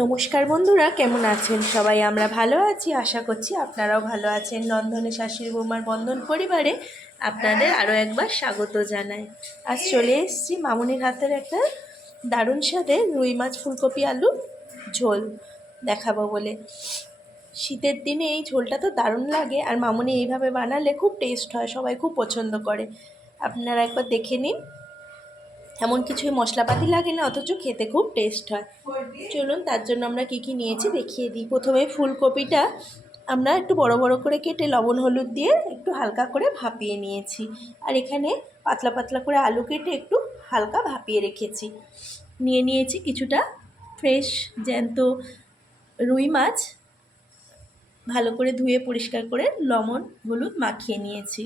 নমস্কার বন্ধুরা, কেমন আছেন সবাই? আমরা ভালো আছি, আশা করছি আপনারাও ভালো আছেন। নন্দনে শাশুড়ি বৌমার বন্ধন পরিবারে আপনাদের আরও একবার স্বাগত জানাই। আজ চলে এসেছি মামুনির হাতের একটা দারুণ স্বাদের রুই মাছ ফুলকপি আলু ঝোল দেখাবো বলে। শীতের দিনে এই ঝোলটা তো দারুণ লাগে, আর মামুনি এইভাবে বানালে খুব টেস্ট হয়, সবাই খুব পছন্দ করে। আপনারা একবার দেখে নিন। এমন কিছুই মশলাপাতি লাগে না, অথচ খেতে খুব টেস্ট হয়। চলুন তার জন্য আমরা কি কি নিয়েছি দেখিয়ে দিই। প্রথমে ফুলকপিটা আমরা একটু বড় বড় করে কেটে লবণ হলুদ দিয়ে একটু হালকা করে ভাপিয়ে নিয়েছি। আর এখানে পাতলা পাতলা করে আলু কেটে একটু হালকা ভাপিয়ে রেখেছি। নিয়েছি কিছুটা ফ্রেশ জ্যান্ত রুই মাছ, ভালো করে ধুয়ে পরিষ্কার করে লবণ হলুদ মাখিয়ে নিয়েছি।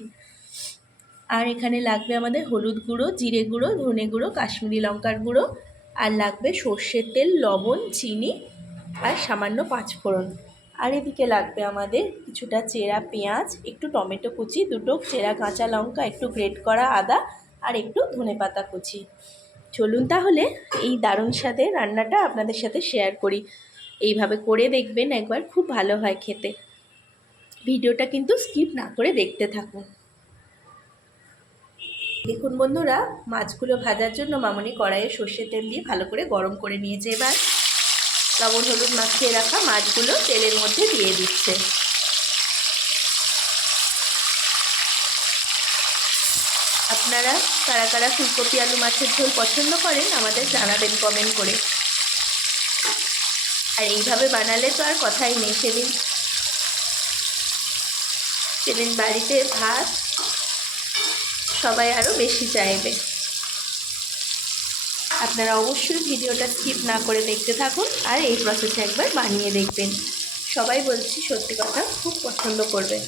আর এখানে লাগবে আমাদের হলুদ গুঁড়ো, জিরে গুঁড়ো, ধনে গুঁড়ো, কাশ্মীরি লঙ্কার গুঁড়ো, আর লাগবে সর্ষের তেল, লবণ, চিনি আর সামান্য পাঁচফোড়ন। আর এদিকে লাগবে আমাদের কিছুটা চেরা পেঁয়াজ, একটু টমেটো কুচি, দুটো চেরা কাঁচা লঙ্কা, একটু গ্রেট করা আদা আর একটু ধনেপাতা কুচি। চলুন তাহলে এই দারুণ স্বাদের রান্নাটা আপনাদের সাথে শেয়ার করি। এইভাবে করে দেখবেন একবার, খুব ভালো হয় খেতে। ভিডিওটা কিন্তু স্কিপ না করে দেখতে থাকুন। দেখুন বন্ধুরা, মাছগুলো ভাজার জন্য মামনি কড়াইয়ে সর্ষের তেল দিয়ে ভালো করে গরম করে নিয়েছে। এবার লবণ হলুদ মাখিয়ে রাখা মাছগুলো তেলের মধ্যে দিয়ে দিচ্ছে। আপনারা কারা কারা ফুলকপি আলু মাছের ঝোল পছন্দ করেন আমাদের জানাবেন কমেন্ট করে। আর এইভাবে বানালে তো আর কথাই নেই, সেদিন বাড়িতে ভাত সবাই আরও বেশি চাইবে। আপনারা অবশ্যই ভিডিওটা স্কিপ না করে দেখতে থাকুন আর এই প্রসেসে একবার বানিয়ে দেখবেন। সবাই বলছি সত্যি কথা, খুব পছন্দ করবে।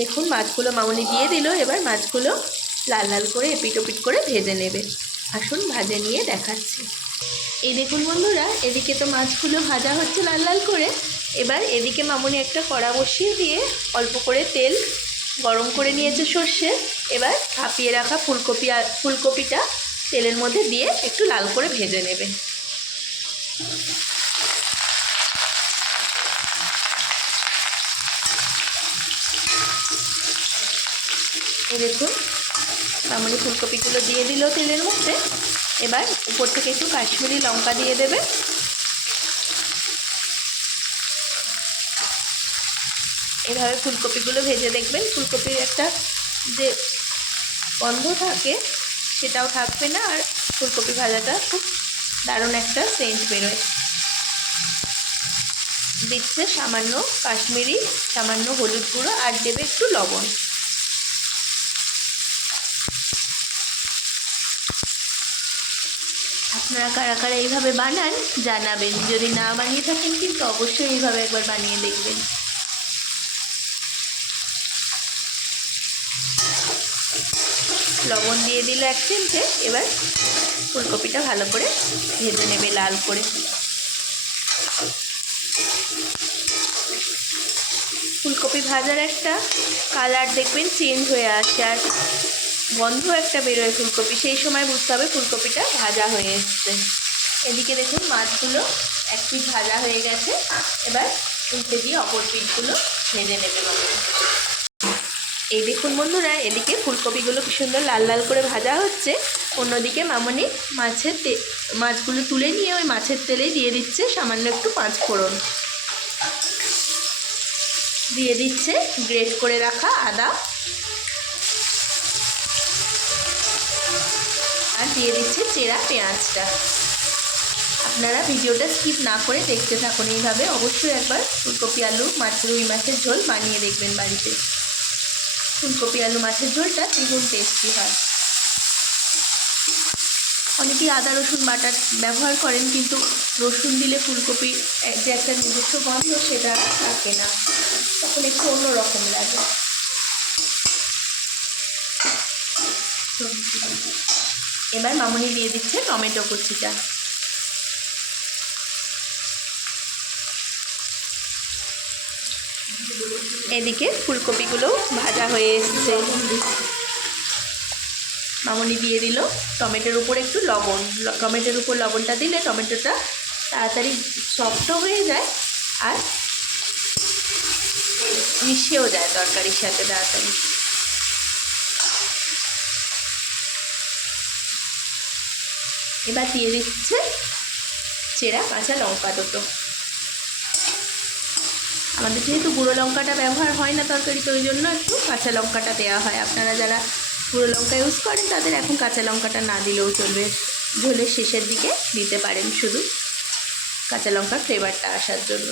দেখুন মাছগুলো মামনি দিয়ে দিল। এবার মাছগুলো লাল লাল করে এপিট ওপিট করে ভেজে নেবে। আসুন ভাজে নিয়ে দেখাচ্ছি। এই দেখুন বন্ধুরা, এদিকে তো মাছগুলো ভাজা হচ্ছে লাল লাল করে। এবার এদিকে মামনি একটা কড়া বসিয়ে দিয়ে অল্প করে তেল গরম করে নিয়েছে সর্ষে। এবার ভাপিয়ে রাখা ফুলকপিটা তেলের মধ্যে দিয়ে একটু লাল করে ভেজে নেবে। এই দেখুন মামনি ফুলকপিগুলো দিয়ে দিল তেলের মধ্যে। এবার উপর থেকে একটু কাশ্মীরি লঙ্কা দিয়ে দেবে। এভাবে ফুলকপিগুলো ভেজে দেখবেন, ফুলকপির একটা যে গন্ধ থাকে সেটাও থাকবে না, আর ফুলকপি ভাজাটা খুব দারুণ একটা সেন্ট বেরোয়। দিচ্ছে সামান্য কাশ্মীরি, সামান্য হলুদ গুঁড়ো, আর দেবে একটু লবণ। আপনারা কারা কারা এইভাবে বানান জানাবেন। যদি না বানিয়ে থাকেন কিন্তু অবশ্যই এইভাবে একবার বানিয়ে দেখবেন। লবণ দিয়ে দিল 1 চিমটে। এবার ফুলকপিটা ভালো করে ভেজে নেবে লাল করে। ফুলকপি ভাজার একটা কালার দেখবেন চেঞ্জ হয়ে আসে, আর গন্ধ একটা বেরোয় ফুলকপি, সেই সময় বুঝতে হবে ফুলকপিটা ভাজা হয়ে এসছে। এদিকে দেখুন মাছগুলো এক পিঠ ভাজা হয়ে গেছে। এবার উল্টে দিয়ে অপর পিঠগুলো ভেজে নেবে মামনি। এই দেখুন বন্ধুরা, এদিকে ফুলকপিগুলো কি সুন্দর লাল লাল করে ভাজা হচ্ছে। অন্যদিকে মামনি মাছগুলো তুলে নিয়ে ওই মাছের তেলেই দিয়ে দিচ্ছে সামান্য একটু পাঁচফোড়ন, দিয়ে দিচ্ছে গ্রেট করে রাখা আদা, আর দিয়ে দিচ্ছে চেরা পেঁয়াজটা। আপনারা ভিডিওটা স্কিপ না করে দেখতে থাকুন। এইভাবে অবশ্যই একবার ফুলকপি আলু রুই মাছের ঝোল বানিয়ে দেখবেন বাড়িতে। ফুলকপি আলু মাছের ঝোলটা দ্বিগুণ টেস্টি হয়। অনেকেই আদা রসুন বাটা ব্যবহার করেন, কিন্তু রসুন দিলে ফুলকপির যে একটা নিজস্ব গন্ধ সেটা থাকে না, তখন একটু অন্যরকম লাগে। এবার মামনি দিয়ে দিচ্ছে টমেটো কুচিটা। এদিকে ফুলকপিগুলো ভাজা হয়ে এসছে। মামনি দিয়ে দিল টমেটোর উপর একটু লবণ। টমেটোর উপর লবণটা দিলে টমেটোটা তাড়াতাড়ি সফটও হয়ে যায় আর মিশিয়েও যায় তরকারির সাথে তাড়াতাড়ি। এবার দিয়ে দিচ্ছে চেরা কাঁচা লঙ্কা দুটো। আমাদের যেহেতু গুঁড়ো লঙ্কাটা ব্যবহার হয় না তরকারিতে, ওই জন্য একটু কাঁচা লঙ্কাটা দেওয়া হয়। আপনারা যারা গুঁড়ো লঙ্কা ইউজ করেন তাদের এখন কাঁচা লঙ্কাটা না দিলেও চলবে, ঝোলের শেষের দিকে দিতে পারেন শুধু কাঁচা লঙ্কার ফ্লেভারটা আসার জন্য।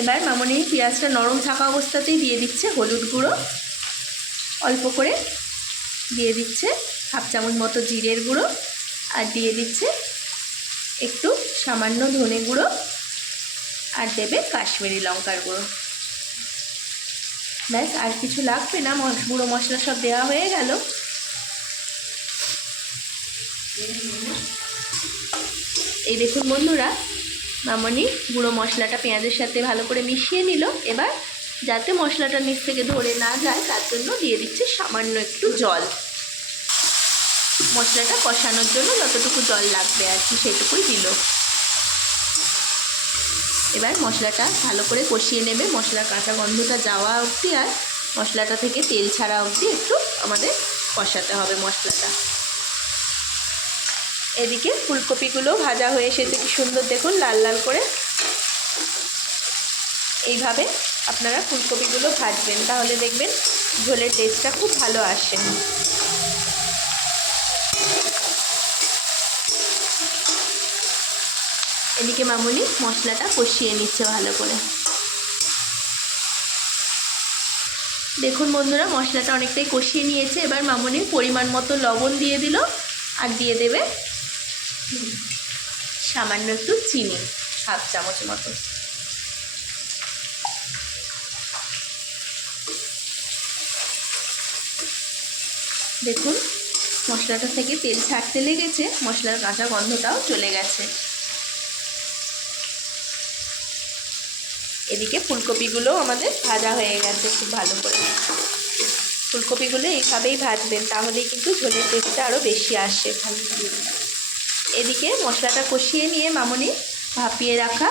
এবার মামনি পেঁয়াজটা নরম থাকা অবস্থাতেই দিয়ে দিচ্ছে হলুদ গুঁড়ো, অল্প করে দিয়ে দিচ্ছে 1/2 চামচ মতো জিরের গুঁড়ো, আর দিয়ে দিচ্ছে একটু সামান্য ধনে গুঁড়ো, আর দেবে কাশ্মীরি লঙ্কার গুঁড়ো। ব্যাস, আর কিছু লাগবে না, গুঁড়ো মশলা সব দেওয়া হয়ে গেল। এই দেখুন বন্ধুরা, মামনি গুঁড়ো মশলাটা পেঁয়াজের সাথে ভালো করে মিশিয়ে নিল। এবার যাতে মশলাটা নিচ থেকে ধরে না যায় তার জন্য দিয়ে দিচ্ছে সামান্য একটু জল। মশলাটা কষানোর জন্য যতটুকু জল লাগবে আর কি সেটুকুই দিল। এবার মশলাটা ভালো করে কষিয়ে নেবে, মশলার কাঁচা গন্ধটা যাওয়া অবধি আর মশলাটা থেকে তেল ছাড়া অবধি একটু আমাদের কষাতে হবে মশলাটা। এদিকে ফুলকপিগুলো ভাজা হয়ে এসেছে, কি সুন্দর দেখুন লাল লাল করে। এইভাবে আপনারা ফুলকপিগুলো ভাজবেন, তাহলে দেখবেন ঝোলের টেস্টটা খুব ভালো আসে। এদিকে মামনি মশলাটা কষিয়ে নিচ্ছে ভালো করে। দেখুন বন্ধুরা, মশলাটা অনেকটাই কষিয়ে নিয়েছে। এবার মামনি পরিমাণ মতো লবণ দিয়ে দিল, আর দিয়ে দেবে সামান্য একটু চিনি, 1/2 চামচ মতো। দেখুন মশলাটা থেকে তেল ছাড়তে লেগেছে, মশলার কাঁচা গন্ধটাও চলে গেছে। এদিকে ফুলকপিগুলো আমাদের ভাজা হয়ে গেছে খুব ভালো করে। ফুলকপিগুলো এইভাবেই ভাজবেন, তাহলেই কিন্তু ঝোলের টেস্টটা আরও বেশি আসে। এদিকে মশলাটা কষিয়ে নিয়ে মামনি ভাপিয়ে রাখা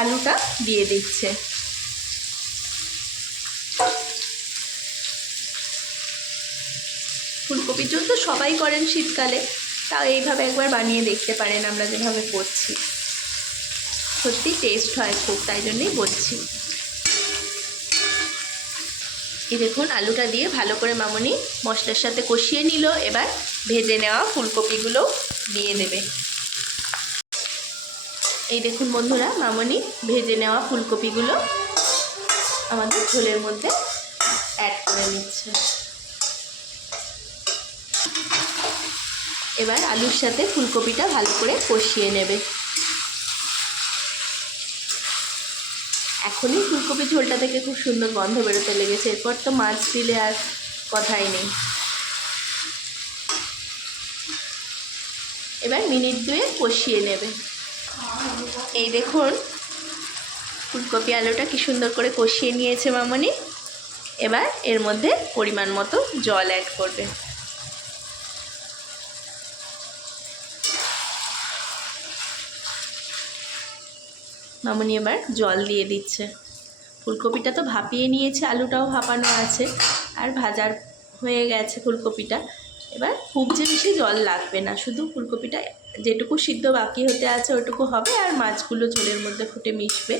আলুটা দিয়ে দিচ্ছে। ফুলকপির ঝোল তো সবাই করেন শীতকালে, তাও এইভাবে একবার বানিয়ে দেখতে পারেন আমরা যেভাবে করছি। সত্যি টেস্ট হয় খুব, তাই জন্যই বলছি। এই দেখুন আলুটা দিয়ে ভালো করে মামনি মশলার সাথে কষিয়ে নিল। এবার ভেজে নেওয়া ফুলকপিগুলো দিয়ে দেবে। এই দেখুন বন্ধুরা, মামনি ভেজে নেওয়া ফুলকপিগুলো আমাদের ঝোলের মধ্যে অ্যাড করে নিচ্ছে। এবার আলুর সাথে ফুলকপিটা ভালো করে কষিয়ে নেবে। এখনই ফুলকপি ঝোলটা থেকে খুব সুন্দর গন্ধ বেরোতে লেগেছে, এরপর তো মাছ দিলে আর কথাই নেই। এবার মিনিট 2 কষিয়ে নেবে। এই দেখুন ফুলকপি আলুটা কি সুন্দর করে কষিয়ে নিয়েছে মামনি। এবার এর মধ্যে পরিমাণ মতো জল অ্যাড করবে। মামনি এবার জল দিয়ে দিচ্ছে। ফুলকপিটা তো ভাপিয়ে নিয়েছে, আলুটাও ভাপানো আছে, আর ভাজার হয়ে গেছে ফুলকপিটা। এবার খুব যে বেশি জল লাগবে না, শুধু ফুলকপিটা যেটুকু সিদ্ধ বাকি হতে আছে ওটুকু হবে, আর মাছগুলো ঝোলের মধ্যে ফুটে মিশবে,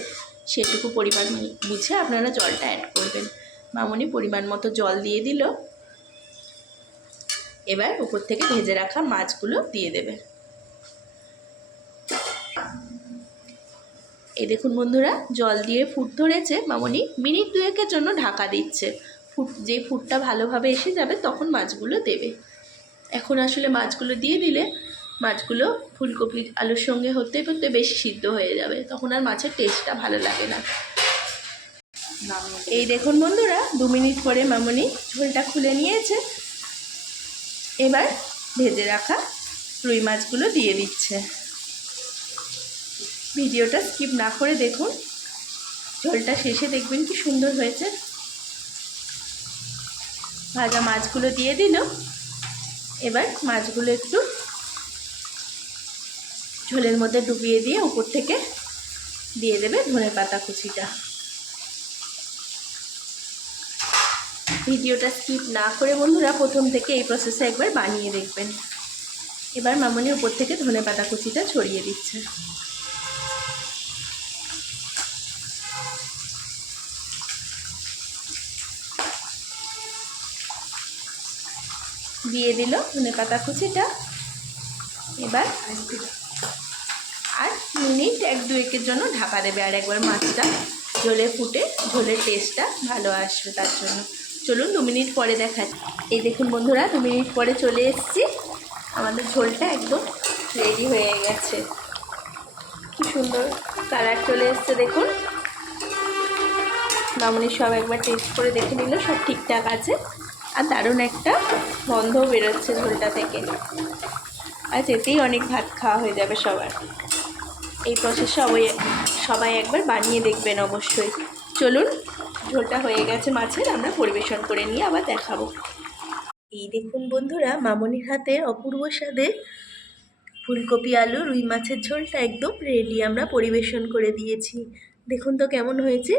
সেটুকু পরিমাণ বুঝে আপনারা জলটা অ্যাড করবেন। মামনি পরিমাণ মতো জল দিয়ে দিল। এবার উপর থেকে ভেজে রাখা মাছগুলো দিয়ে দেবে। এই দেখুন বন্ধুরা, জল দিয়ে ফুট ধরেছে। মামনি মিনিট 2-এর জন্য ঢাকা দিচ্ছে। যে ফুটটা ভালোভাবে এসে যাবে তখন মাছগুলো দেবে। এখন আসলে মাছগুলো দিয়ে দিলে মাছগুলো ফুলকপি আলুর সঙ্গে হতে হতে বেশি সিদ্ধ হয়ে যাবে, তখন আর মাছের টেস্টটা ভালো লাগে না। এই দেখুন বন্ধুরা, 2 মিনিট পরে মামনি ঝোলটা খুলে নিয়েছে। এবার ভেজে রাখা রুই মাছগুলো দিয়ে দিচ্ছে। ভিডিওটা স্কিপ না করে দেখুন, ঝোলটা শেষে দেখবেন কি সুন্দর হয়েছে। ভাজা মাছগুলো দিয়ে দিল। এবার মাছগুলো একটু ঝোলের মধ্যে ডুবিয়ে দিয়ে উপর থেকে দিয়ে দেবে ধনেপাতা কুচিটা। ভিডিওটা স্কিপ না করে বন্ধুরা প্রথম থেকে এই প্রসেসে একবার বানিয়ে দেখবেন। এবার মামনি উপর থেকে ধনেপাতা কুচিটা ছড়িয়ে দিচ্ছে। দিয়ে দিল ধনেপাতা কুচিটা। এবার আর মিনিট 1-2 জন্য ঢাকা দেবে, আর একবার মাছটা ঝোলে ফুটে ঝোলের টেস্টটা ভালো আসবে তার জন্য। চলুন 2 মিনিট পরে দেখাচ্ছি। এই দেখুন বন্ধুরা 2 মিনিট পরে চলে এসেছি। আমাদের ঝোলটা একদম রেডি হয়ে গেছে। কি সুন্দর কালার চলে এসছে দেখুন। মামনি সব একবার টেস্ট করে দেখে নিল, সব ঠিকঠাক আছে। আর দারুণ একটা গন্ধও বেরোচ্ছে ঝোলটা থেকে। আর যেতেই অনেক ভাত খাওয়া হয়ে যাবে সবার। এই প্রসেসে সবাই একবার বানিয়ে দেখবেন অবশ্যই। চলুন, ঝোলটা হয়ে গেছে মাছের, আমরা পরিবেশন করে নিয়ে আবার দেখাবো। এই দেখুন বন্ধুরা মামনির হাতের অপূর্ব স্বাদে ফুলকপি আলু রুই মাছের ঝোলটা একদম রেডি, আমরা পরিবেশন করে দিয়েছি। দেখুন তো কেমন হয়েছে।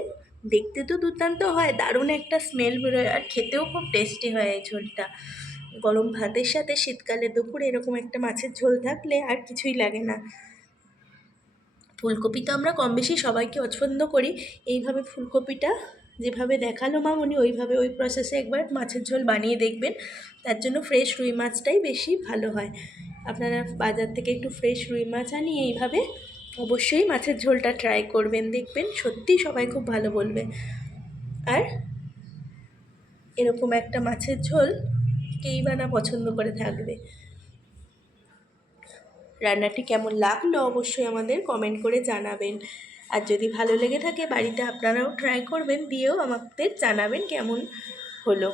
দেখতে তো দুর্দান্ত হয়, দারুণ একটা স্মেল বেরোয়, আর খেতেও খুব টেস্টি হয় এই ঝোলটা। গরম ভাতের সাথে শীতকালে দুপুরে এরকম একটা মাছের ঝোল থাকলে আর কিছুই লাগে না। ফুলকপি তো আমরা কম বেশি সবাইকে পছন্দ করি। এইভাবে ফুলকপিটা যেভাবে দেখালো মামনি ওইভাবে ওই প্রসেসে একবার মাছের ঝোল বানিয়ে দেখবেন। তার জন্য ফ্রেশ রুই মাছটাই বেশি ভালো হয়। আপনারা বাজার থেকে একটু ফ্রেশ রুই মাছ আনিয়ে এইভাবে অবশ্যই মাছের ঝোলটা ট্রাই করবেন, দেখবেন সত্যিই সবাই খুব ভালো বলবে। আর এরকম একটা মাছের ঝোল কেই বা না পছন্দ করে থাকবে। রান্নাটি কেমন লাগলো অবশ্যই আমাদের কমেন্ট করে জানাবেন। আর যদি ভালো লেগে থাকে বাড়িতে আপনারাও ট্রাই করবেন, দিয়েও আমাদের জানাবেন কেমন হলো।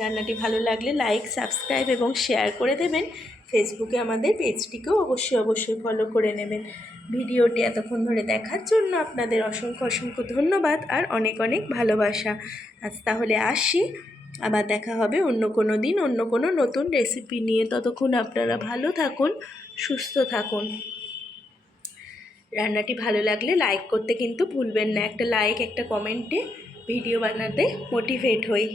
রান্নাটি ভালো লাগলে লাইক, সাবস্ক্রাইব এবং শেয়ার করে দেবেন। ফেসবুকে আমাদের পেজটিকেও অবশ্যই ফলো করে নেবেন। ভিডিওটি এতক্ষণ ধরে দেখার জন্য আপনাদের অসংখ্য ধন্যবাদ আর অনেক ভালোবাসা। আজ তাহলে আসি, আবার দেখা হবে অন্য কোনো দিন অন্য কোনো নতুন রেসিপি নিয়ে। ততক্ষণ আপনারা ভালো থাকুন, সুস্থ থাকুন। রান্নাটি ভালো লাগলে লাইক করতে কিন্তু ভুলবেন না। একটা লাইক, একটা কমেন্টে ভিডিও বানাতে মোটিভেট হই।